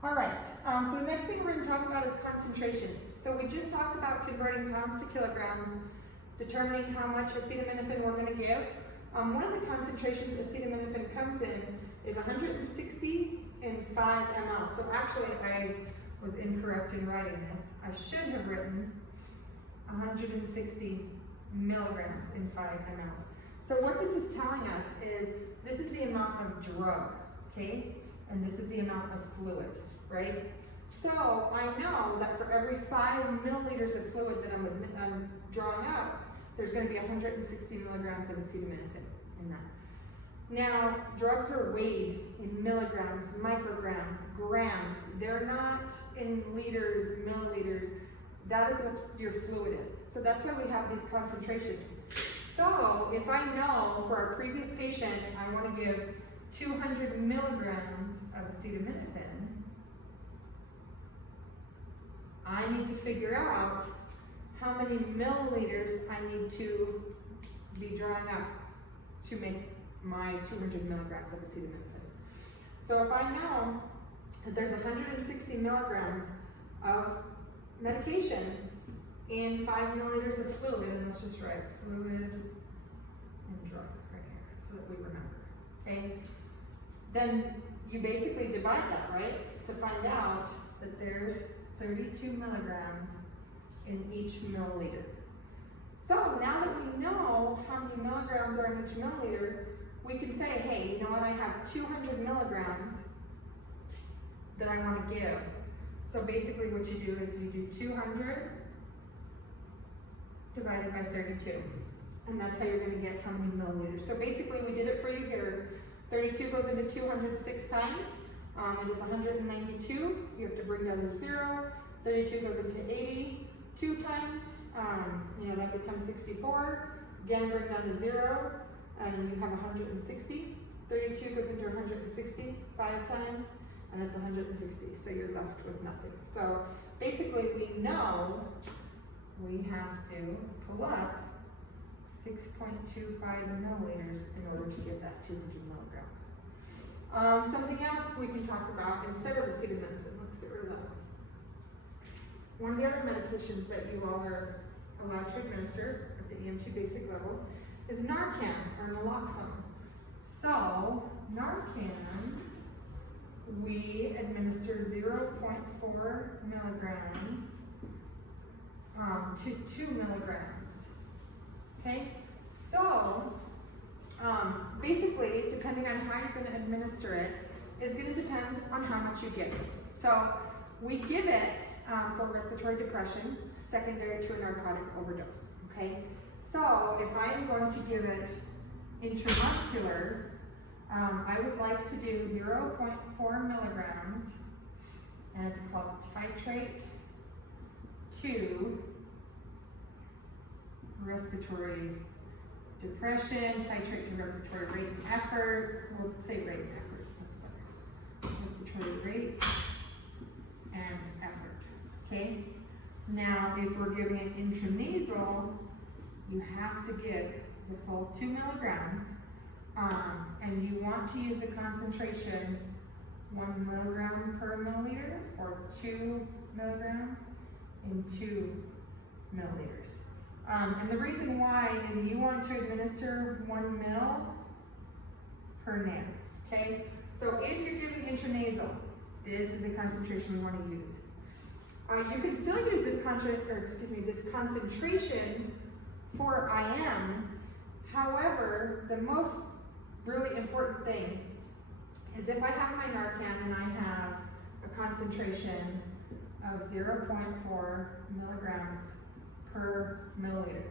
All right, so the next thing we're going to talk about is concentrations. So we just talked about converting pounds to kilograms, determining how much acetaminophen we're going to give. One of the concentrations acetaminophen comes in is 160 in 5 ml. So actually I was incorrect in writing this. I should have written 160 milligrams in 5 mLs. So what this is telling us is this is the amount of drug, okay? And this is the amount of fluid, right? So I know that for every 5 milliliters of fluid that I'm drawing up, there's going to be 160 milligrams of acetaminophen in that. Now, drugs are weighed in milligrams, micrograms, grams. They're not in liters, milliliters. That is what your fluid is. So that's why we have these concentrations. So if I know for our previous patient, I want to give 200 milligrams of acetaminophen, I need to figure out how many milliliters I need to be drawing up to make my 200 milligrams of acetaminophen. So if I know that there's 160 milligrams of medication in 5 milliliters of fluid, and let's just write fluid and drug right here so that we remember, okay? Then you basically divide that, right? To find out that there's 32 milligrams in each milliliter. So now that we know how many milligrams are in each milliliter, we can say, hey, you know what, I have 200 milligrams that I want to give. So basically what you do is you do 200 divided by 32. And that's how you're going to get how many milliliters. So basically we did it for you here. 32 goes into 200 6 times. It is 192. You have to bring down your 0. 32 goes into 80 2 times. That becomes 64. Again, bring down to 0. And you have 160. 32 goes into 160 5 times. And that's 160. So you're left with nothing. So basically we know we have to pull up 6.25 milliliters in order to get that 200 milligrams. Something else we can talk about instead of acetaminophen, let's get rid of that one. One of the other medications that you all are allowed to administer at the EM2 basic level is Narcan or naloxone. So Narcan, we administer 0.4 milligrams to 2 milligrams. Okay, so basically, depending on how you're going to administer it, is going to depend on how much you give. So we give it for respiratory depression secondary to a narcotic overdose. Okay, so if I am going to give it intramuscular, I would like to do 0.4 milligrams, and it's called titrate to respiratory depression, titrate to respiratory rate and effort. We'll say rate and effort, that's better. Respiratory rate and effort, okay? Now, if we're giving it intranasal, you have to give the full 2 milligrams, and you want to use the concentration 1 milligram per milliliter or 2 milligrams in 2 milliliters. And the reason why is you want to administer 1 mil per nano, okay? So if you're giving intranasal, this is the concentration we want to use. You can still use this concentration for IM. However, the most really important thing is if I have my Narcan and I have a concentration of 0.4 milligrams per milliliter,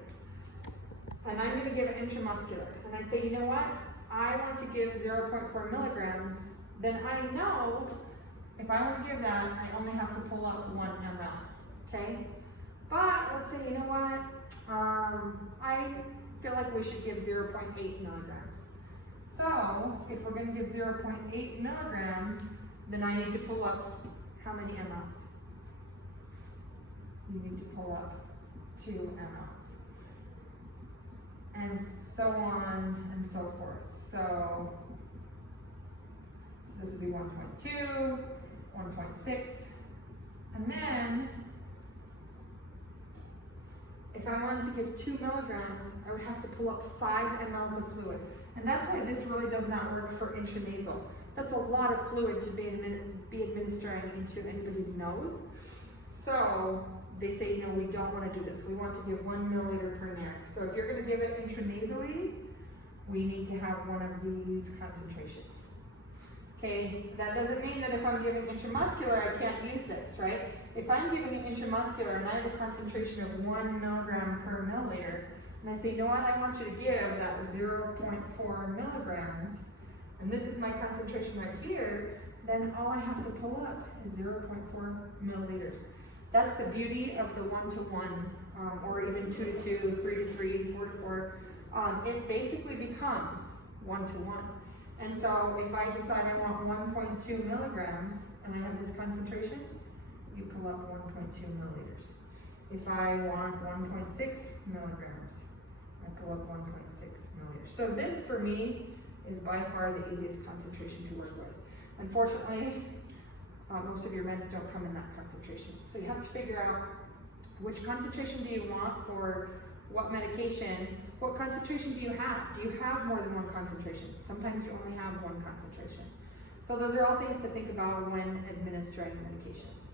and I'm going to give it intramuscular, and I say, you know what, I want to give 0.4 milligrams, then I know if I want to give that, I only have to pull up 1 ml, okay? But let's say, you know what, I feel like we should give 0.8 milligrams. So if we're going to give 0.8 milligrams, then I need to pull up how many mLs? You need to pull up 2 mLs. And so on and so forth. So this would be 1.2, 1.6, and then if I wanted to give 2 milligrams, I would have to pull up 5 mLs of fluid. And that's why this really does not work for intranasal. That's a lot of fluid to be administering into anybody's nose. So they say, no, we don't want to do this. We want to give 1 milliliter per narc. So if you're going to give it intranasally, we need to have one of these concentrations. Okay, that doesn't mean that if I'm giving intramuscular, I can't use this, right? If I'm giving it intramuscular and I have a concentration of 1 milligram per milliliter, and I say, you know what, I want you to give that 0.4 milligrams, and this is my concentration right here, then all I have to pull up is 0.4 milliliters. That's the beauty of the 1-to-1, or even 2-to-2, 3-to-3, 4-to-4. It basically becomes 1-to-1. And so if I decide I want 1.2 milligrams and I have this concentration, you pull up 1.2 milliliters. If I want 1.6 milligrams, I pull up 1.6 milliliters. So this for me is by far the easiest concentration to work with. Unfortunately, most of your meds don't come in that concentration. So you have to figure out which concentration do you want for what medication. What concentration do you have? Do you have more than one concentration? Sometimes you only have one concentration. So those are all things to think about when administering medications.